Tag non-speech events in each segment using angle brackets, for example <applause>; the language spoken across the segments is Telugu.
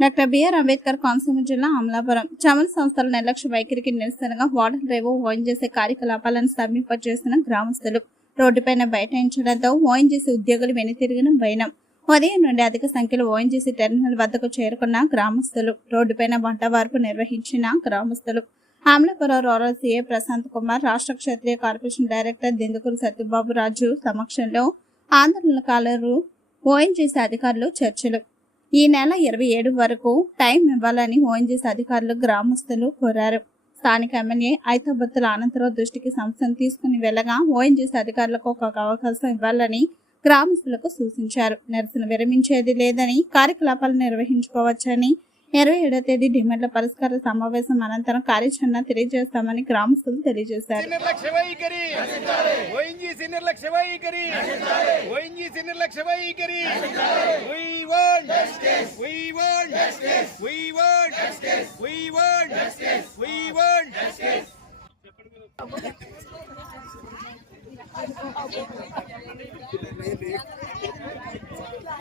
డాక్టర్ బిఆర్ అంబేద్కర్ కోనసీమ జిల్లా అమలాపురం. చమల సంస్థల నిర్లక్ష్య వైఖరికి నిరసనగా వాటర్ రేవు ఓఎన్జీసీ కార్యకలాపాలను స్తంభింపజేసిన గ్రామస్తులు. రోడ్డుపైన బైఠాయించడంతో ఓఎన్జీసీ ఉద్యోగులు వెనుతిరిగిన భయం. ఉదయం నుండి అధిక సంఖ్యలో ఓఎన్జీసీ టెర్మినల్ వద్దకు చేరుకున్న గ్రామస్తులు రోడ్డుపైన వంటవార్పు నిర్వహించిన గ్రామస్తులు. అమలాపురం రూరల్ సీఏ ప్రశాంత్ కుమార్ రాష్ట్ర క్షత్రియ కార్పొరేషన్ డైరెక్టర్ దిందుకూరు సత్యబాబు రాజు సమక్షంలో ఆందోళనకారులు ఓఎన్జీసీ అధికారులు చర్చలు. ఈ నెల ఇరవై ఏడు వరకు టైం ఇవ్వాలని ఓఎన్జీసీ అధికారులు గ్రామస్తులు కోరారు. స్థానిక ఎమ్మెల్యే ఐతాబత్తుల అనంతరావు దృష్టికి సంస్థను తీసుకుని వెళ్ళగా ఓఎన్జీసీ అధికారులకు ఒక అవకాశం ఇవ్వాలని గ్రామస్తులకు సూచించారు. నిరసన విరమించేది లేదని కార్యకలాపాలు నిర్వహించుకోవచ్చని ఇరవై ఏడో తేదీ డిమాండ్ల పరిష్కార సమావేశం అనంతరం కార్యాచరణ తెలియజేస్తామని గ్రామస్తులు తెలియజేశారు.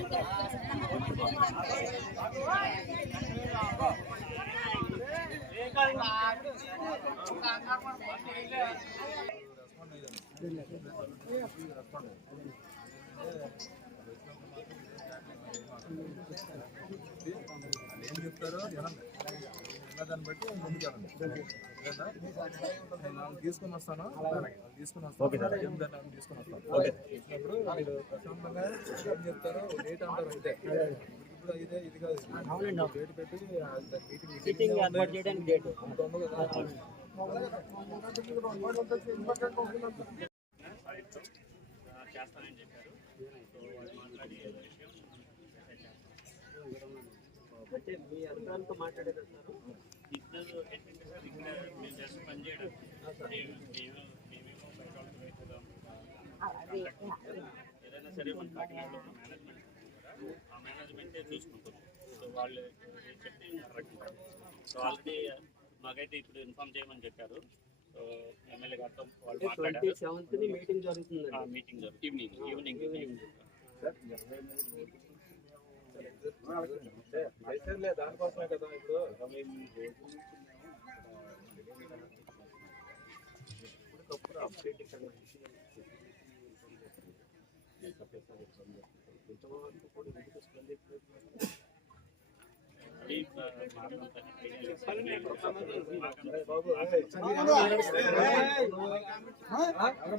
Thank you. ఏం చెప్తారో వినండి దాన్ని బట్టి ముందుకు వెళ్ళండి తీసుకుని వస్తాను తీసుకుని వస్తాను ఏం దాన్ని తీసుకుని వస్తాను వచ్చినప్పుడు మీరు ప్రశాంతంగా ఏం చెప్తారో డేట్ అంటారు అంతే మీటింగ్ ఏర్పాటు చేయడానికి డేట్ చేస్తానని చెప్పారు అంటే మీ అధికారులతో మాట్లాడారు సార్ ఇద్దరు ఏంటంటే సార్ ఇక్కడ మేము జస్ట్ పని చేయడం మేము మేము మేమేమో బయట వాళ్ళకి వెళ్తున్నాం ఏదైనా సరే మన కాకినాడలో మేనేజ్మెంట్ ఆ మేనేజ్మెంటే చూసుకుంటుంది సో వాళ్ళు అరగంటారు సో ఆల్రెడీ మాకైతే ఇప్పుడు ఇన్ఫామ్ చేయమని చెప్పారు. సో ఎమ్మెల్యే గారితో వాళ్ళు మాట్లాడారు. మీటింగ్ జరుగుతుంది. మీటింగ్ జరుగుతుంది ఈవినింగ్ ఈవినింగ్ ఈవినింగ్ చేసేదిలే దానికోసమే కదా ఇప్పుడు. అది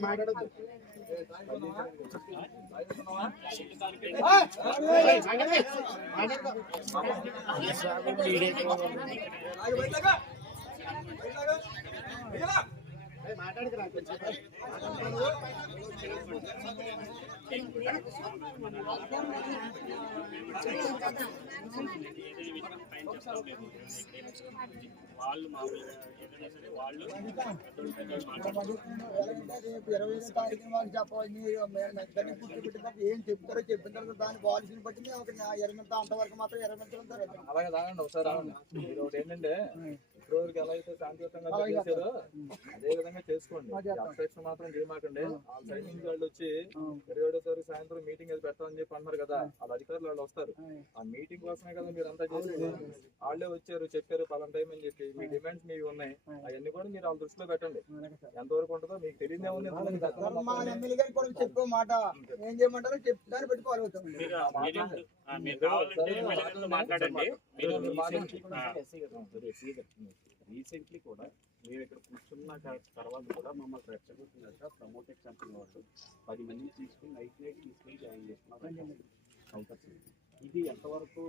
మాట్లాడదు బాబు వాళ్ళు మామూలుగా ఏదైనా సరే వాళ్ళు పెద్దోళ్ళు మాట్లాడుతున్నారు. రేపు ఇరవై ఐదో తారీఖున వాళ్ళు చెప్పాలి ఏం చెప్తారో చెప్పిన తర్వాత దాని పాలసీని బట్టి ఒక ఇరవై అంతవరకు మాత్రం ఇరవై అలాగే తాగండి ఒకసారి. మీరు ఒకటి ఏంటంటే వరకు ఎలా అయితే శాంతియుతంగా చేశారో అదే విధంగా చేసుకోండి. అబ్స్ట్రక్షన్ మాత్రం చేయమాకండి. ఆ. సైడ్ నుంచి వాళ్ళు వచ్చి ఇరవై తారీఖు సాయంత్రం మీటింగ్ అది పెడతామని చెప్పి అన్నారు కదా వాళ్ళ అధికారులు వాళ్ళు వస్తారు. ఆ. మీటింగ్ కోసమే కదా మీరు అంతా చేసేది. వాళ్ళే వచ్చారు చెప్పారు పలానా టైం అని చెప్పి మీ డిమాండ్స్ మీవి ఉన్నాయి. అవన్నీ కూడా మీరు వాళ్ళ దృష్టిలో పెట్టండి. ఎంతవరకు ఉంటుందో మీకు తెలియదే ఉంది. చెప్పే మాట ఏం చేయమంటారో ఫాలో అవుతాం మీరు కావాలంటే మాట్లాడండి. మీరు రీసెంట్లీ కూడా మేము ఇక్కడ కూర్చున్న తర్వాత కూడా మమ్మల్ని రెచ్చగొట్టినట్టు ప్రమోటెడ్ కంపెనీ వాళ్ళు. పది మందిని తీసుకుని నైట్ నైట్ తీసుకుని జాయిన్ చేస్తున్నారు. అవకాశం ఇది ఎంతవరకు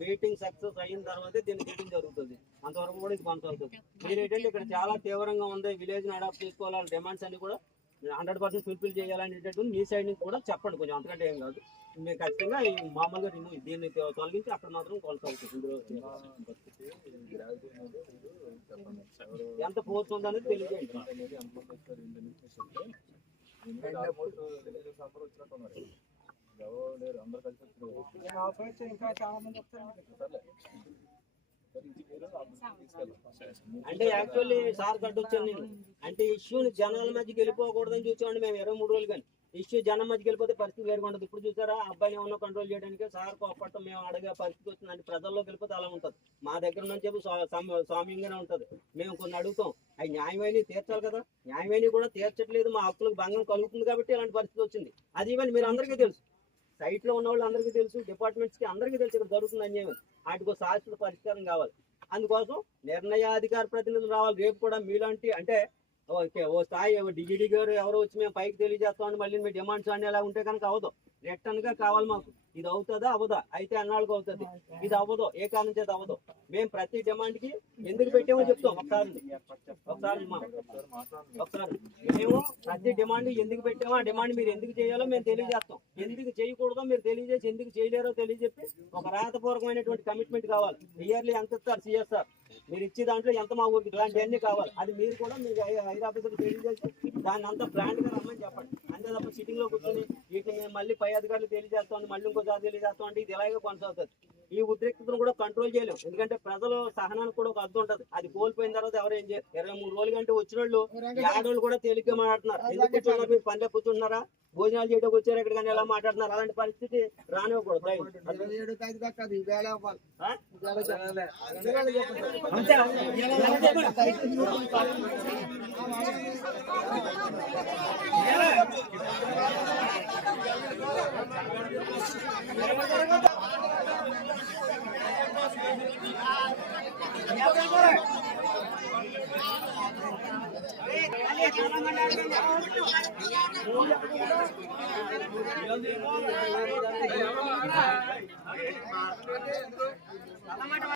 మీటింగ్ సక్సెస్ అయిన తర్వాతే దీని మీటింగ్ జరుగుతుంది. అంతవరకు కూడా ఇది కొనసాగుతుంది మీరు ఏంటంటే ఇక్కడ చాలా తీవ్రంగా ఉంది. విలేజ్ని అడాప్ట్ చేసుకోవాలి డిమాండ్స్ అన్ని కూడా హండ్రెడ్ పర్సెంట్ ఫుల్ఫిల్ చేయాలనేటటువంటి మీ సైడ్ నుంచి కూడా చెప్పండి కొంచెం. అంతకంటే ఏం కాదు. మీరు ఖచ్చితంగా మామూలుగా రిమూవ్ దీన్ని తొలగించి అక్కడ మాత్రం కొనసాగుతుంది. ఎంత ఫోర్స్ ఉందనేది తెలియజేయండి. ఎవరు లేరు అందరు కలిసి వచ్చారు ఇంకా చాలా మంది వస్తారు. అంటే యాక్చువల్లీ సార్ కట్టొచ్చాను నేను అంటే ఇష్యూని జనాల మధ్యకి వెళ్ళిపోకూడదని చూసామండి మేము ఇరవై మూడు రోజులు కానీ. ఇష్యూ జనం మధ్యకి వెళ్ళిపోతే పరిస్థితి వేరుగా ఉంటుంది ఇప్పుడు చూసారా అబ్బాయిని ఏమన్నా కంట్రోల్ చేయడానికి సార్ కోపడటం మేము అడగే పరిస్థితి వచ్చింది. అంటే ప్రజల్లోకి వెళ్ళిపోతే అలా ఉంటుంది. మా దగ్గర నుంచి చెప్పి స్వామ్యంగానే ఉంటుంది. మేము కొన్ని అడుగుతాం. అవి న్యాయమైన తీర్చాలి కదా. న్యాయమైన కూడా తీర్చట్లేదు. మా హక్కులకు భంగం కలుగుతుంది కాబట్టి ఇలాంటి పరిస్థితి వచ్చింది. అది ఇవన్నీ మీరు అందరికీ తెలుసు. సైట్లో ఉన్న వాళ్ళు అందరికీ తెలుసు డిపార్ట్మెంట్స్కి అందరికీ తెలుసు ఇక్కడ జరుగుతుంది అన్యాయం. వాటికి ఒక శాశ్వత పరిష్కారం కావాలి. అందుకోసం నిర్ణయాధికార ప్రతినిధులు రావాలి. రేపు కూడా మీలాంటి అంటే ఓకే ఓ స్థాయి డిజిడి గారు ఎవరో వచ్చి మేము పైకి తెలియజేస్తామని మళ్ళీ మీ డిమాండ్స్ అన్ని అలా ఉంటే కనుక అవదు. రిటర్న్గా కావాలి మాకు. ఇది అవుతుందా? అవదా అయితే అన్నాళ్ళకి అవుతుంది. ఇది అవ్వదు? ఏ కారణం చేత అవ్వదు? మేము ప్రతి డిమాండ్కి ఎందుకు పెట్టామో చెప్తాం. ఒకసారి ఒకసారి ఒకసారి మేము ప్రతి డిమాండ్ ఎందుకు పెట్టామో ఆ డిమాండ్ మీరు ఎందుకు చేయాలో మేము తెలియజేస్తాం. ఎందుకు చేయకూడదో మీరు తెలియజేసి ఎందుకు చేయలేరో తెలియజెప్పి ఒక రాతపూర్వకమైనటువంటి కమిట్మెంట్ కావాలి. ఇయర్లీ ఎంత ఇస్తారు? సిఎస్ఆర్ మీరు ఇచ్చే దాంట్లో ఎంత మా ఊరికి? ఇలాంటివన్నీ కావాలి. అది మీరు కూడా మీరు హైర్ ఆఫీసర్ తెలియజేసి దాన్ని అంతా ప్లాన్గా రమ్మని చెప్పండి. అంతే తప్ప సిట్టింగ్లో కూర్చొని వీటిని మేము మళ్ళీ పై అధికారులు తెలియజేస్తాం మళ్ళీ ఇంకోసారి తెలియజేస్తాం అంటే ఇది ఇలాగే కొనసాగుతుంది. ఈ ఉద్రిక్తతను కూడా కంట్రోల్ చేయలేము ఎందుకంటే ప్రజలు సహనానికి కూడా ఒక అర్థం ఉంటది. అది కోల్పోయిన తర్వాత ఎవరు ఏం చేయరు ఇరవై మూడు రోజులు కంటే వచ్చిన వాళ్ళు ఆడవాళ్ళు కూడా తేలిగ్గా మాట్లాడుతున్నారు. ఎందుకు కూర్చున్నారు మీరు పనిలో కూర్చుంటున్నారా భోజనాలు చేయడానికి వచ్చారు? ఎక్కడ కానీ ఎలా మాట్లాడుతున్నారు? అలాంటి పరిస్థితి రానివ్వకూడదు. అంతే. ఎలా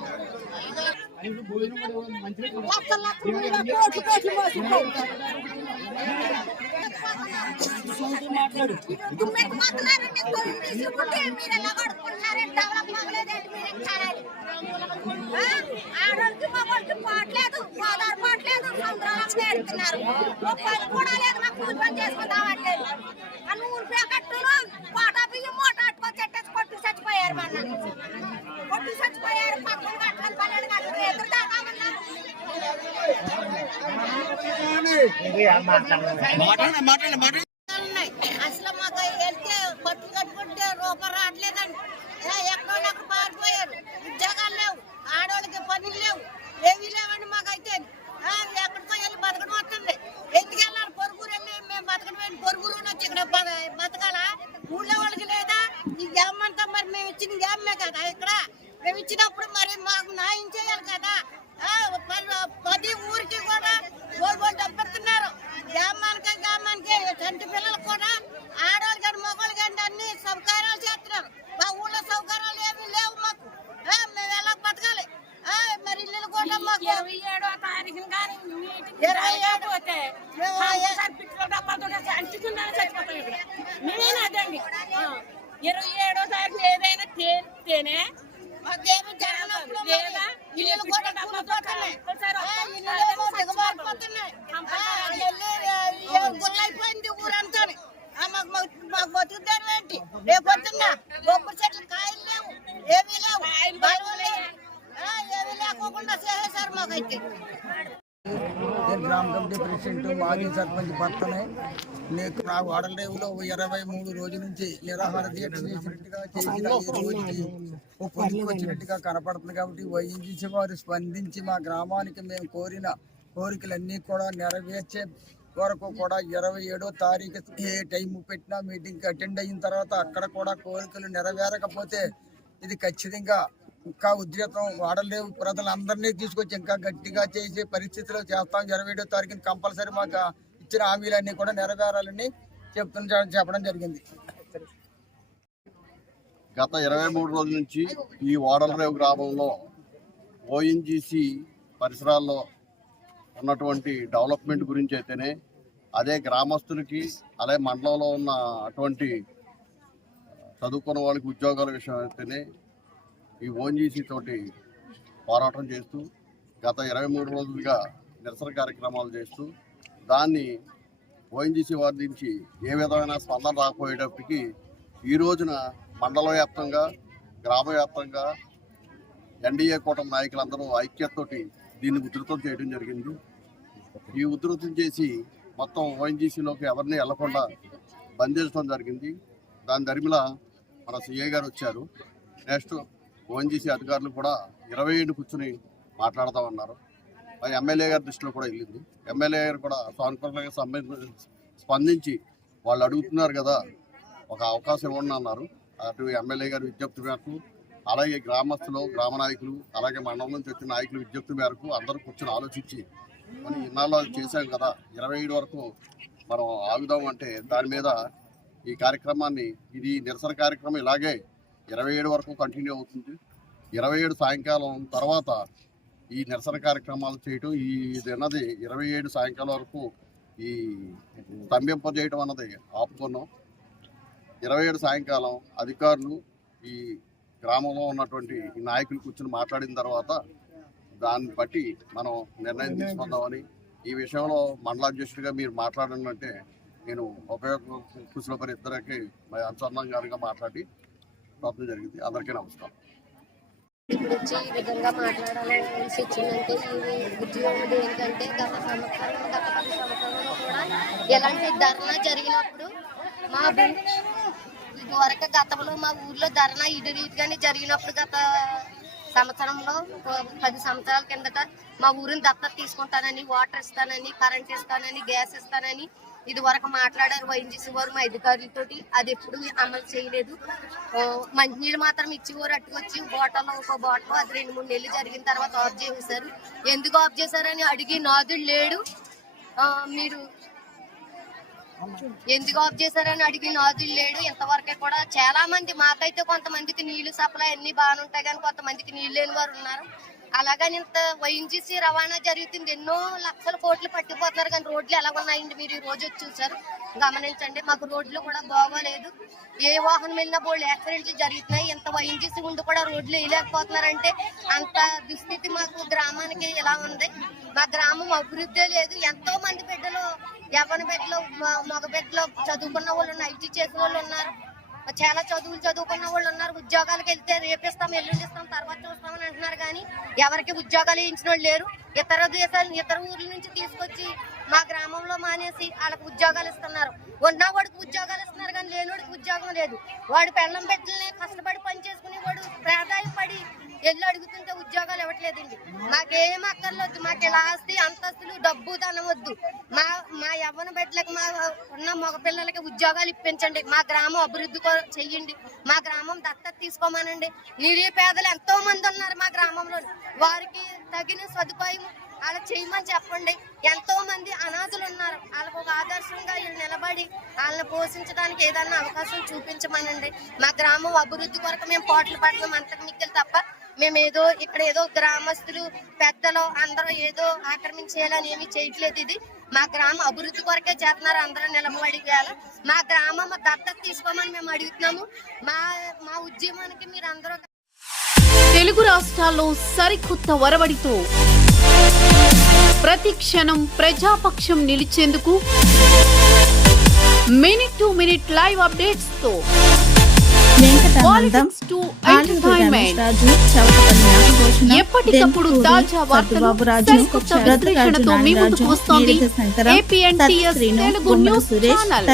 ఎమ్మెల్యే వదిలేసుకుని నిలబడి బయటికి రాడా నన్ను ఎమ్మెల్యే కూడా అడుగుతుంది అంతే ఇల్లు చాడుకొని ఎమ్మెల్యే మా ఊర్లో ఎత్తుకొని, మా ఊర్లో ఎత్తుకుపోయి మా ఊర్లో ఎత్తుకొని మా లక్షల లక్షల కోట్లు కోట్లు మోసిపోయి తుమ్మెత్తి మాట్లాడారంటే కొన్ని తీసుకుంటే మీరు ఎలా పడుకుంటున్నారంటే డెవలప్ అవ్వలేదండి మీరు ఇచ్చారని ఆడోళ్ళకి మగోళ్ళకి పోవట్లేదు గోదావరి పోవట్లేదు సముద్రాలకు నేడుతున్నారు పని కూడా లేదు మాకు కూలి పని చేసుకుందామంటే ఆ నూనె ప్యాకెట్లు కోట బియ్యం మూట అట్టుకొని చెట్టేసి కొట్టు చచ్చిపోయారు మన కొట్టు చచ్చిపోయారు. పదకొండు గంటలు పన్నెండు గంటలు ఎదురు. అసలు మాకు వెళ్తే పట్టు కట్టుకుంటే రూపాయి రావట్లేదండి. ఏ, ఎక్కడో అక్కడ పారిపోయారు. ఉద్యోగాలు లేవు. ఆడవాళ్ళకి పనులు లేవు. ఏమీ లేవండి మాకైతే. ఎక్కడికో వెళ్ళి బతకడం వస్తుంది. ఎందుకు వెళ్ళాలి? పొరుగురు వెళ్ళి మేము బతకడం పొరుగురు వచ్చి ఇక్కడ బతకాలా? ఊళ్ళో వాళ్ళకి లేదా? ఈ గ్యామ్ అంతా మరి మేము ఇచ్చిన గ్యామే కదా ఇక్కడ. మేము ఇచ్చినప్పుడు మరి మాకు న్యాయం చేయాలి కదా. ప్రతి ఊరికి కూడా గోల్ గోల్ డబ్బెడుతున్నారు గ్రామానికి గ్రామానికి చంటి పిల్లలకు కూడా ఆడవాళ్ళు కానీ మగవాళ్ళు కానీ అన్ని సౌకర్యాలు చేస్తున్నారు. మా ఊళ్ళో సౌకర్యాలు ఏమీ లేవు మాకు. మేము ఎలా బతకాలి? మరి ఇల్లు కూడా మాకు ఇరవై ఏడో తారీఖున కానీ ఇరవై ఏడు. పోతే పిల్లల అంటుకుందని చచ్చిపోతాం ఇక్కడ అదండి ఇరవై ఏడో తారీఖు ఏదైనా తేలితేనే గుల్లైపోయింది ఊరంతా మాకు బతుకుతారు ఏంటి? రేపు పొద్దున్న బొబ్బు చెట్లు కాయలు లేవు ఏమీ లేవు. ఏమీ లేకోకుండా చేసేసారు మాకైతే. నేను గ్రామ కమిటీ ప్రెసిడెంట్ మాజీ సర్పంచ్ భర్తనే. నీకు నా వాడలేవులో ఇరవై మూడు రోజుల నుంచి నిరాహార దీక్ష చేసినట్టుగా చేసిన ఈ రోజుకి ఓ వచ్చినట్టుగా కనపడుతుంది కాబట్టి వైఎన్జీసీ వారు స్పందించి మా గ్రామానికి మేము కోరిన కోరికలన్నీ కూడా నెరవేర్చే వరకు కూడా ఇరవై ఏడో తారీఖు ఏ టైం పెట్టినా మీటింగ్కి అటెండ్ అయిన తర్వాత అక్కడ కూడా కోరికలు నెరవేరకపోతే ఇది ఖచ్చితంగా ఇంకా ఉద్రేతం వాడలేవు. ప్రజలందరినీ తీసుకొచ్చి ఇంకా గట్టిగా చేసే పరిస్థితిలో చేస్తాం. ఇరవై ఏడో తారీఖున కంపల్సరీ మాకు ఇచ్చిన హామీలన్నీ కూడా నెరవేరాలని చెప్తున్న చెప్పడం జరిగింది. గత ఇరవై మూడు రోజుల నుంచి ఈ వాడలరేవు గ్రామంలో ఓఎన్జీసీ పరిసరాల్లో ఉన్నటువంటి డెవలప్మెంట్ గురించి అయితేనే అదే గ్రామస్తులకి అలాగే మండలంలో ఉన్న అటువంటి చదువుకున్న వాళ్ళకి ఉద్యోగాల విషయం అయితేనే ఈ ఓఎన్జీసీ తోటి పోరాటం చేస్తూ గత ఇరవై మూడు రోజులుగా నిరసన కార్యక్రమాలు చేస్తూ దాన్ని ఓఎన్జీసీ వారి నుంచి ఏ విధమైన స్పందన రాకపోయేటప్పటికీ ఈ రోజున మండల వ్యాప్తంగా గ్రామ వ్యాప్తంగా ఎన్డీఏ కూటమి నాయకులందరూ ఐక్యతతోటి దీన్ని ఉధృతం చేయడం జరిగింది. ఈ ఉధృతం చేసి మొత్తం ఓఎన్జీసీలోకి ఎవరిని వెళ్ళకుండా బంధించడం జరిగింది. దాని దరిమిల మన సీఏ గారు వచ్చారు. నెక్స్ట్ ఓఎన్జీసీ అధికారులు కూడా ఇరవై ఏడు కూర్చుని మాట్లాడతామన్నారు. అది ఎమ్మెల్యే గారి దృష్టిలో కూడా వెళ్ళింది. ఎమ్మెల్యే గారు కూడా సానుకూలంగా సంబంధించి స్పందించి వాళ్ళు అడుగుతున్నారు కదా ఒక అవకాశం ఇవ్వండి అన్నారు. అటు ఎమ్మెల్యే గారి విజ్ఞప్తి మేరకు అలాగే గ్రామస్తులు గ్రామ నాయకులు అలాగే మండలం నుంచి వచ్చిన నాయకులు విజ్ఞప్తి మేరకు అందరూ కూర్చొని ఆలోచించి మనం ఇన్నాళ్ళు చేశాం కదా ఇరవై ఏడు వరకు మనం ఆగుదాం అంటే దాని మీద ఈ కార్యక్రమాన్ని ఇది నిరసన కార్యక్రమం ఇలాగే ఇరవై ఏడు వరకు కంటిన్యూ అవుతుంది. ఇరవై ఏడు సాయంకాలం తర్వాత ఈ నిరసన కార్యక్రమాలు చేయటం ఈ ఇది అన్నది ఇరవై ఏడు సాయంకాలం వరకు ఈ స్తంభింపజేయటం అన్నది ఆపుకున్నాం ఇరవై ఏడు సాయంకాలం అధికారులు ఈ గ్రామంలో ఉన్నటువంటి ఈ నాయకులు కూర్చుని మాట్లాడిన తర్వాత దాన్ని బట్టి మనం నిర్ణయం తీసుకుందామని ఈ విషయంలో మండలాధ్యక్షుడిగా మీరు మాట్లాడనంటే నేను ఉపయోగ కుశలపరి ఇద్దరికి అనుసంధానం గారిగా మాట్లాడి ప్రయత్నం జరిగింది. అందరికీ నమస్కారం. గురించి ఈ విధంగా మాట్లాడాలని ఇచ్చిందంటే ఈ ఉద్యోగులు ఏంటంటే గత సంవత్సరం గత పది సంవత్సరంలో కూడా ఎలాంటి ధర్నా జరిగినప్పుడు మా ఇదివరకు గతంలో మా ఊర్లో ధర్నా ఇది రీతిగానే జరిగినప్పుడు గత సంవత్సరంలో పది సంవత్సరాల కిందట మా ఊరిని దత్తత తీసుకుంటానని వాటర్ ఇస్తానని కరెంట్ ఇస్తానని గ్యాస్ ఇస్తానని ఇది వరకు మాట్లాడారు వైఎన్జీసీ వారు మా అధికారులతోటి. అది ఎప్పుడు అమలు చేయలేదు. మంచినీళ్ళు మాత్రం ఇచ్చేవారు అట్టుకొచ్చి బాటిల్లో ఒక బాటిల్ అది రెండు మూడు నెలలు జరిగిన తర్వాత ఆఫ్ చేసేసారు ఎందుకు ఆఫ్ చేశారని అడిగి నాదుడు లేడు. మీరు ఎందుకు ఆఫ్ చేశారని అడిగి నాదులు లేడు. ఇంతవరకే కూడా చాలా మంది మాకైతే కొంతమందికి నీళ్ళు సప్లై అన్ని బాగానే ఉంటాయి కానీ కొంతమందికి నీళ్ళు లేని వారు ఉన్నారు. అలాగని ఇంత వైఎన్జీసీ రవాణా జరుగుతుంది. ఎన్నో లక్షల కోట్లు పట్టిపోతున్నారు కానీ రోడ్లు ఎలా ఉన్నాయండి మీరు ఈ రోజు వచ్చి చూసారు? గమనించండి మాకు రోడ్లు కూడా బాగోలేదు. ఏ వాహనం వెళ్ళినా బోల్డ్ యాక్సిడెంట్లు జరుగుతున్నాయి. ఇంత వైఎన్జీసీ ఉండి కూడా రోడ్లు వేయలేకపోతున్నారంటే అంత దుస్థితి మాకు గ్రామానికి ఎలా ఉంది. మా గ్రామం అభివృద్ధి లేదు. ఎంతో మంది బిడ్డలు ఎవరి బిడ్డలు మగ బిడ్డలు చదువుకున్న వాళ్ళు ఉన్నారు ఐటీ చేసిన వాళ్ళు ఉన్నారు. చాలా చదువులు చదువుకున్న వాళ్ళు ఉన్నారు. ఉద్యోగాలకు వెళ్తే రేపిస్తాం ఎల్లుండి ఇస్తాం తర్వాత చూస్తామని అంటున్నారు కానీ ఎవరికి ఉద్యోగాలు వేయించిన వాళ్ళు లేరు. ఇతర దేశాలు ఇతర ఊర్ల నుంచి తీసుకొచ్చి మా గ్రామంలో మానేసి వాళ్ళకి ఉద్యోగాలు ఇస్తున్నారు. ఉన్న వాడికి ఉద్యోగాలు ఇస్తున్నారు కానీ లేనివాడికి ఉద్యోగం లేదు. వాడు పెళ్ళం బిడ్డల్ని కష్టపడి పని చేసుకుని వాడు ప్రాధాయపడి ఎల్లు అడుగుతుంటే ఉద్యోగాలు ఇవ్వట్లేదండి. మాకేం అక్కర్లేదు మాకు ఇలా ఆస్తి అంతస్తులు డబ్బు తనవద్దు వద్దు మా మా యవ్వన బిడ్డలకు మా ఉన్న మగ పిల్లలకి ఉద్యోగాలు ఇప్పించండి. మా గ్రామం అభివృద్ధి చెయ్యండి. మా గ్రామం దత్తత తీసుకోమనండి. నిరుపేదలు ఎంతో మంది ఉన్నారు మా గ్రామంలో వారికి తగిన సదుపాయం అలా చేయమని చెప్పండి. ఎంతో మంది అనాథులు ఉన్నారు. వాళ్ళకు ఒక ఆదర్శంగా వీళ్ళు నిలబడి వాళ్ళని పోషించడానికి ఏదైనా అవకాశం చూపించమనండి. మా గ్రామం అభివృద్ధి కొరకు మేము పోట్లు పట్టడం అంతకు మిక్కిలు తప్ప మేము ఏదో ఇక్కడ ఏదో గ్రామస్తులు పెద్దలు అందరూ ఏదో ఆక్రమించేయాలని ఏమీ చేయట్లేదు ఇది. మా గ్రామ అభివృద్ధి కొరకే చేస్తున్నారు అందరూ నిలబడి మా గ్రామం దత్తత తీసుకోమని మేము అడుగుతున్నాము. మా మా ఉద్యమానికి మీరు అందరూ తెలుగు రాష్ట్రాల్లో సరికొత్త వరవడితో ప్రతి క్షణం ప్రజాపక్షం నిలిచేందుకు మినిట్ టు మినిట్ లైవ్ అప్డేట్స్తో వెంకటానందం <laughs> ఎప్పటికప్పుడు తాజా వార్తలు రాజు మీ ముందుకు వస్తోంది తెలుగు న్యూస్ ఛానల్.